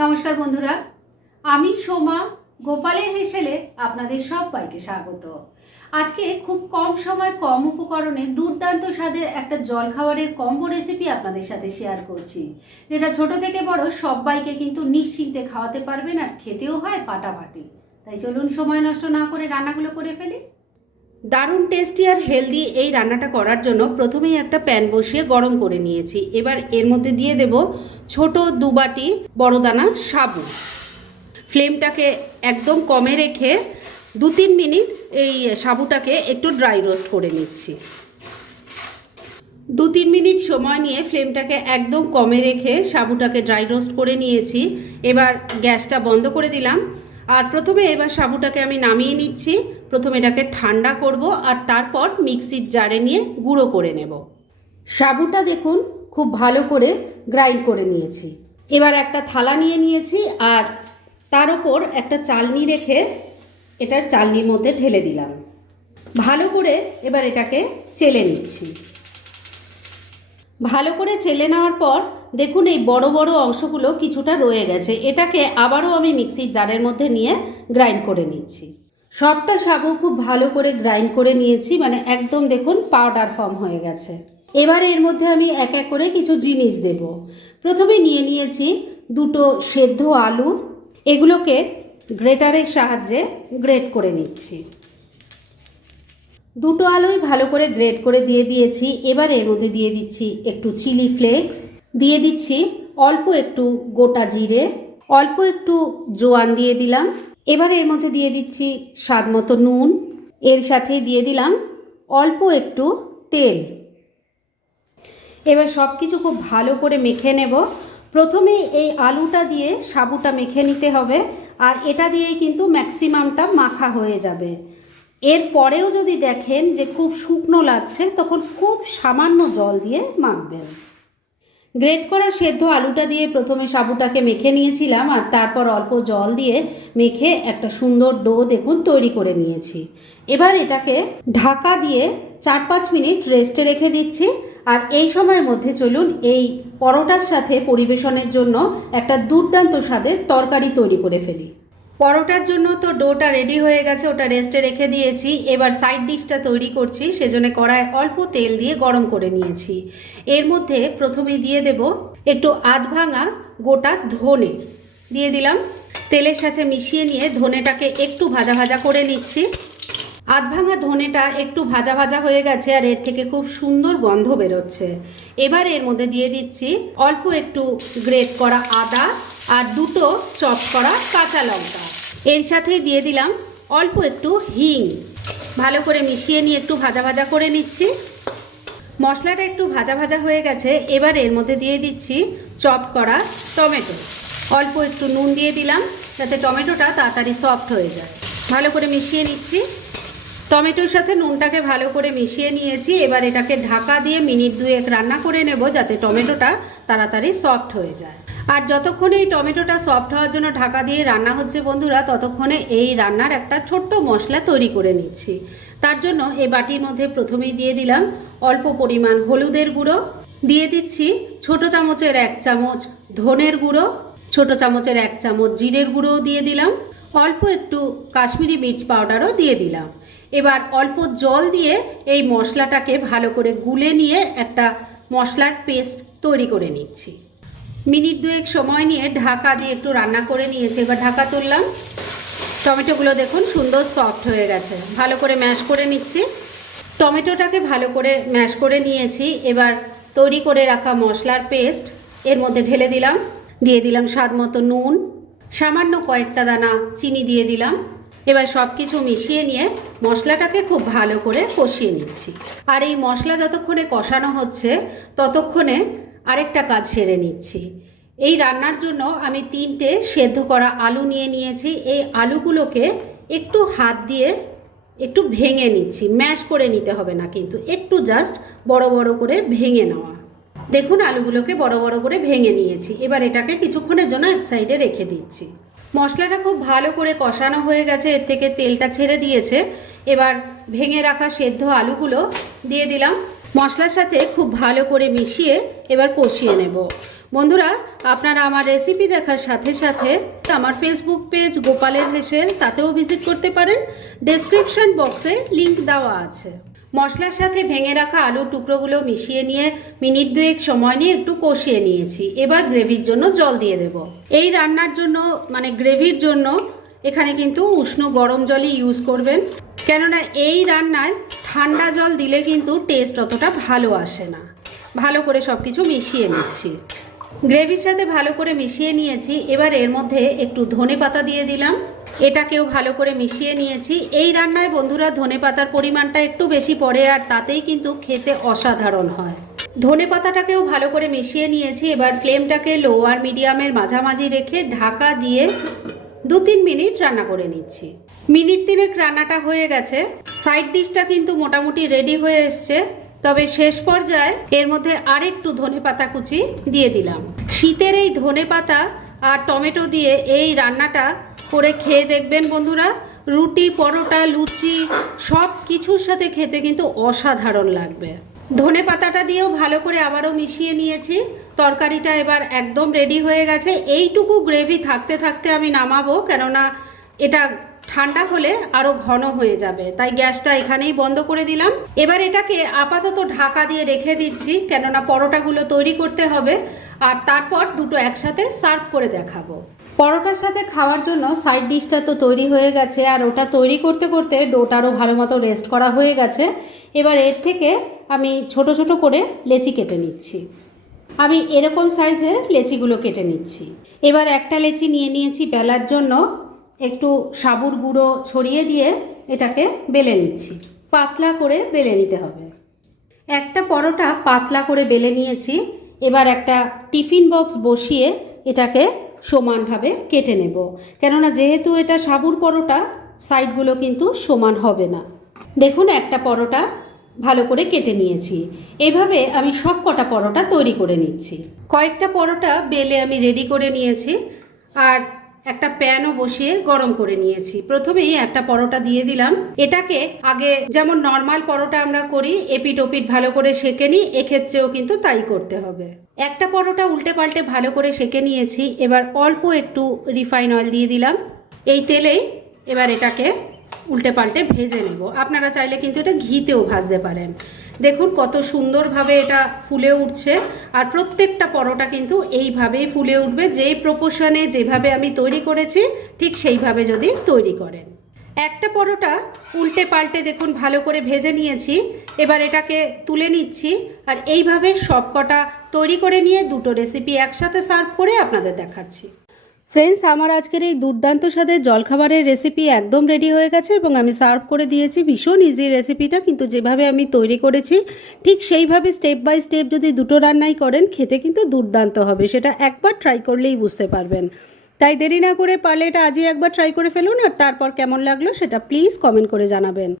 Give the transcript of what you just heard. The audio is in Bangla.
নমস্কার বন্ধুরা, আমি সোমা গোপালের হেসেলে আপনাদের সবাইকে স্বাগত। আজকে খুব কম সময়, কম উপকরণে দুর্দান্ত স্বাদের একটা জলখাবারের কম্বো রেসিপি আপনাদের সাথে শেয়ার করছি, যেটা ছোট থেকে বড় সবাইকে কিন্তু নিশ্চিন্তে খাওয়াতে পারবেন আর খেতেও হয় ফাটাফাটি। তাই চলুন সময় নষ্ট না করে রান্নাগুলো করে ফেলি। দারুণ টেস্টি আর হেলদি এই রান্নাটা করার জন্য প্রথমেই একটা প্যান বসিয়ে গরম করে নিয়েছি। এবার এর মধ্যে দিয়ে দেব ছোট দু বাটি বড় দানা সাবু। ফ্লেমটাকে একদম কমে রেখে দু তিন মিনিট এই সাবুটাকে একটু ড্রাই রোস্ট করে নিচ্ছি। দু তিন মিনিট সময় নিয়ে ফ্লেমটাকে একদম কমে রেখে সাবুটাকে ড্রাই রোস্ট করে নিয়েছি। এবার গ্যাসটা বন্ধ করে দিলাম। আর প্রথমে এবার সাবুটাকে আমি নামিয়ে নিচ্ছি। প্রথমে এটাকে ঠান্ডা করব আর তারপর মিক্সির জারে নিয়ে গুঁড়ো করে নেব। সাবুটা দেখুন, খুব ভালো করে গ্রাইন্ড করে নিয়েছি। এবার একটা থালা নিয়ে নিয়েছি আর তার ওপর একটা চালনি রেখে এটার চালনির মধ্যে ঢেলে দিলাম। ভালো করে এবার এটাকে চেলে নিচ্ছি। ভালো করে চেলে নেওয়ার পর দেখুন, এই বড় বড় অংশগুলো কিছুটা রয়ে গেছে। এটাকে আবারও আমি মিক্সির জারের মধ্যে নিয়ে গ্রাইন্ড করে নিচ্ছি। সবটা সাবু খুব ভালো করে গ্রাইন্ড করে নিয়েছি মানে একদম দেখুন পাউডার ফর্ম হয়ে গেছে। এবার এর মধ্যে আমি এক এক করে কিছু জিনিস দেব। প্রথমে নিয়ে নিয়েছি দুটো সেদ্ধ আলু। এগুলোকে গ্রেটারের সাহায্যে গ্রেট করে নিচ্ছি। দুটো আলুই ভালো করে গ্রেট করে দিয়ে দিয়েছি। এবার এর মধ্যে দিয়ে দিচ্ছি একটু চিলি ফ্লেক্স। দিয়ে দিচ্ছি অল্প একটু গোটা জিরে, অল্প একটু জোয়ান দিয়ে দিলাম। এবার এর মধ্যে দিয়ে দিচ্ছি স্বাদ মতো নুন। এর সাথে দিয়ে দিলাম অল্প একটু তেল। এবার সব কিছু খুব ভালো করে মেখে নেব। প্রথমে এই আলুটা দিয়ে সাবুটা মেখে নিতে হবে আর এটা দিয়েই কিন্তু ম্যাক্সিমামটা মাখা হয়ে যাবে। এর পরেও যদি দেখেন যে খুব শুকনো লাগছে, তখন খুব সামান্য জল দিয়ে মাখবেন। গ্রেট করা সেদ্ধ আলুটা দিয়ে প্রথমে সাবুটাকে মেখে নিয়েছিলাম আর তারপর অল্প জল দিয়ে মেখে একটা সুন্দর ডো দেখুন তৈরি করে নিয়েছি। এবার এটাকে ঢাকা দিয়ে চার পাঁচ মিনিট রেস্টে রেখে দিচ্ছি আর এই সময়ের মধ্যে চলুন এই পরোটার সাথে পরিবেশনের জন্য একটা দুর্দান্ত স্বাদের তরকারি তৈরি করে ফেলি। পরোটার জন্য তো ডোটা রেডি হয়ে গেছে, ওটা রেস্টে রেখে দিয়েছি। এবার সাইড ডিশটা তৈরি করছি, সেজন্য কড়ায় অল্প তেল দিয়ে গরম করে নিয়েছি। এর মধ্যে প্রথমে দিয়ে দেব একটু আধ ভাঙা গোটা ধনে। দিয়ে দিলাম, তেলের সাথে মিশিয়ে নিয়ে ধনেটাকে একটু ভাজা ভাজা করে নিচ্ছি। আধ ভাঙা ধনেটা একটু ভাজা ভাজা হয়ে গেছে আর এর থেকে খুব সুন্দর গন্ধ বেরোচ্ছে। এবার এর মধ্যে দিয়ে দিচ্ছি অল্প একটু গ্রেট করা আদা আর দুটো চপ করা কাঁচা লঙ্কা। এর সাথেই দিয়ে দিলাম অল্প একটু হিং। ভালো করে মিশিয়ে নিয়ে একটু ভাজা ভাজা করে নিচ্ছি। মশলাটা একটু ভাজা ভাজা হয়ে গেছে, এবার এর মধ্যে দিয়ে দিচ্ছি চপ করা টমেটো। অল্প একটু নুন দিয়ে দিলাম, যাতে টমেটোটা তাড়াতাড়ি সফট হয়ে যায়। ভালো করে মিশিয়ে নিচ্ছি। টমেটোর সাথে নুনটাকে ভালো করে মিশিয়ে নিয়েছি, এবার এটাকে ঢাকা দিয়ে মিনিট দুয়েক রান্না করে নেব, যাতে টমেটোটা তাড়াতাড়ি সফট হয়ে যায়। আর যতক্ষণে এই টমেটোটা সফট হওয়ার জন্য ঢাকা দিয়ে রান্না হচ্ছে বন্ধুরা, ততক্ষণে এই রান্নার একটা ছোট্ট মশলা তৈরি করে নিচ্ছি। তার জন্য এই বাটির মধ্যে প্রথমেই দিয়ে দিলাম অল্প পরিমাণ হলুদের গুঁড়ো। দিয়ে দিচ্ছি ছোট চামচের এক চামচ ধনের গুঁড়ো, ছোট চামচের এক চামচ জিরের গুঁড়োও দিয়ে দিলাম। অল্প একটু কাশ্মীরি মির্চ পাউডারও দিয়ে দিলাম। এবার অল্প জল দিয়ে এই মশলাটাকে ভালো করে গুলে নিয়ে একটা মশলার পেস্ট তৈরি করে নিচ্ছি। মিনিট দুয়েক সময় নিয়ে ঢাকা দিয়ে একটু রান্না করে নিয়েছি। এবার ঢাকা তুললাম। টমেটোগুলো দেখুন সুন্দর সফট হয়ে গেছে। ভালো করে ম্যাশ করে নিচ্ছি। টমেটোটাকে ভালো করে ম্যাশ করে নিয়েছি। এবার তৈরি করে রাখা মশলার পেস্ট এর মধ্যে ঢেলে দিলাম। দিয়ে দিলাম স্বাদ মতো নুন। সামান্য কয়েকটা দানা চিনি দিয়ে দিলাম। এবার সব কিছু মিশিয়ে নিয়ে মশলাটাকে খুব ভালো করে কষিয়ে নিচ্ছি। আর এই মশলা যতক্ষণে কষানো হচ্ছে, ততক্ষণে আরেকটা কাজ সেরে নিচ্ছি। এই রান্নার জন্য আমি তিনটে সেদ্ধ করা আলু নিয়ে নিয়েছি। এই আলুগুলোকে একটু হাত দিয়ে একটু ভেঙে নিচ্ছি। ম্যাশ করে নিতে হবে না কিন্তু। একটু জাস্ট বড় বড় করে ভেঙে নেওয়া। দেখুন আলুগুলোকে বড় বড় করে ভেঙে নিয়েছি। এবার এটাকে কিছুক্ষণের জন্য এক সাইডে রেখে দিচ্ছি। মশলাটা খুব ভালো করে কষানো হয়ে গেছে। এর থেকে তেলটা ছেড়ে দিয়েছে। এবার ভেঙে রাখা সেদ্ধ আলুগুলো দিয়ে দিলাম। মশলার সাথে খুব ভালো করে মিশিয়ে এবার কষিয়ে নেব। বন্ধুরা, আপনারা আমার রেসিপি দেখার সাথে সাথে আমার ফেসবুক পেজ গোপালের হেসেল তাতেও ভিজিট করতে পারেন। ডেসক্রিপশন বক্সে লিংক দেওয়া আছে। মশলার সাথে ভেঙে রাখা আলুর টুকরোগুলো মিশিয়ে নিয়ে মিনিট দুয়েক সময় নিয়ে একটু কষিয়ে নিয়েছি। এবার গ্রেভির জন্য জল দিয়ে দেব। এই রান্নার জন্য মানে গ্রেভির জন্য এখানে কিন্তু উষ্ণ গরম জলই ইউজ করবেন। কেননা এই রান্নায় ঠান্ডা জল দিলে কিন্তু টেস্ট অতটা ভালো আসে না। ভালো করে সব কিছু মিশিয়ে নিচ্ছি। গ্রেভির সাথে ভালো করে মিশিয়ে নিয়েছি। এবার এর মধ্যে একটু ধনে পাতা দিয়ে দিলাম। এটাকেও ভালো করে মিশিয়ে নিয়েছি। এই রান্নায় বন্ধুরা ধনে পাতার পরিমাণটা একটু বেশি পড়ে আর তাতেই কিন্তু খেতে অসাধারণ হয়। ধনে পাতাটাকেও ভালো করে মিশিয়ে নিয়েছি। এবার ফ্লেমটাকে লো আর মিডিয়ামের মাঝামাঝি রেখে ঢাকা দিয়ে দু তিন মিনিট রান্না করে নিচ্ছি। মিনিট তিনেক রান্নাটা হয়ে গেছে। সাইড ডিশটা কিন্তু মোটামুটি রেডি হয়ে এসছে। তবে শেষ পর্যায়ে এর মধ্যে আরেকটু ধনে পাতা কুচি দিয়ে দিলাম। শীতের এই ধনে পাতা আর টমেটো দিয়ে এই রান্নাটা করে খেয়ে দেখবেন বন্ধুরা। রুটি, পরোটা, লুচি সব কিছুর সাথে খেতে কিন্তু অসাধারণ লাগবে। ধনে পাতাটা দিয়েও ভালো করে আবারও মিশিয়ে নিয়েছি। তরকারিটা এবার একদম রেডি হয়ে গেছে। এইটুকু গ্রেভি থাকতে থাকতে আমি নামাবো। কেননা এটা ঠান্ডা হলে আরও ঘন হয়ে যাবে। তাই গ্যাসটা এখানেই বন্ধ করে দিলাম। এবার এটাকে আপাতত ঢাকা দিয়ে রেখে দিচ্ছি, কেননা পরোটাগুলো তৈরি করতে হবে। আর তারপর দুটো একসাথে সার্ভ করে দেখাবো। পরোটার সাথে খাওয়ার জন্য সাইড ডিশটা তো তৈরি হয়ে গেছে, আর ওটা তৈরি করতে করতে ডোটারও ভালো মতো রেস্ট করা হয়ে গেছে। এবার এর থেকে আমি ছোট ছোট করে লেচি কেটে নিচ্ছি। আমি এরকম সাইজের লেচিগুলো কেটে নিচ্ছি। এবার একটা লেচি নিয়ে নিয়েছি বেলার জন্য। একটু সাবুর গুঁড়ো ছড়িয়ে দিয়ে এটাকে বেলে নিচ্ছি। পাতলা করে বেলে নিতে হবে। একটা পরোটা পাতলা করে বেলে নিয়েছি। এবার একটা টিফিন বক্স বসিয়ে এটাকে সমানভাবে কেটে নেব। কেননা যেহেতু এটা সাবুর পরোটা, সাইডগুলো কিন্তু সমান হবে না। দেখুন, একটা পরোটা ভালো করে কেটে নিয়েছি। এভাবে আমি সব কটা পরোটা তৈরি করে নিচ্ছি। কয়েকটা পরোটা বেলে আমি রেডি করে নিয়েছি। আর একটা প্যানও বসিয়ে গরম করে নিয়েছি। প্রথমেই একটা পরোটা দিয়ে দিলাম। এটাকে আগে যেমন নর্মাল পরোটা আমরা করি, এপিট ওপিট ভালো করে সেঁকে নিই, এক্ষেত্রেও কিন্তু তাই করতে হবে। একটা পরোটা উল্টে পাল্টে ভালো করে সেঁকে নিয়েছি। এবার অল্প একটু রিফাইন অয়েল দিয়ে দিলাম। এই তেলেই এবার এটাকে উল্টে পাল্টে ভেজে নেব। আপনারা চাইলে কিন্তু এটা ঘিতেও ভাজতে পারেন। দেখুন কত সুন্দরভাবে এটা ফুলে উঠছে। আর প্রত্যেকটা পরোটা কিন্তু এইভাবেই ফুলে উঠবে। যেই প্রপোশনে যেভাবে আমি তৈরি করেছি, ঠিক সেইভাবে যদি তৈরি করেন। একটা পরোটা উল্টে পাল্টে দেখুন ভালো করে ভেজে নিয়েছি। এবার এটাকে তুলে নিচ্ছি। আর এইভাবে সবকটা তৈরি করে নিয়ে দুটো রেসিপি একসাথে সার্ভ করে আপনাদের দেখাচ্ছি। ফ্রেন্ডস আমার আজকের এই দুর্দান্ত স্বাদের জলখাবারের রেসিপি একদম রেডি হয়ে গেছে এবং আমি সার্ভ করে দিয়েছি ভীষণ ইজি রেসিপিটা কিন্তু যেভাবে আমি তৈরি করেছি, ঠিক সেইভাবে স্টেপ বাই স্টেপ যদি দুটো রান্নাই করেন, খেতে কিন্তু দুর্দান্ত হবে। সেটা একবার ট্রাই করলেই বুঝতে পারবেন। তাই দেরি না করে পারলে এটা আজই একবার ট্রাই করে ফেলুন আর তারপর কেমন লাগল সেটা প্লিজ কমেন্ট করে জানাবেন।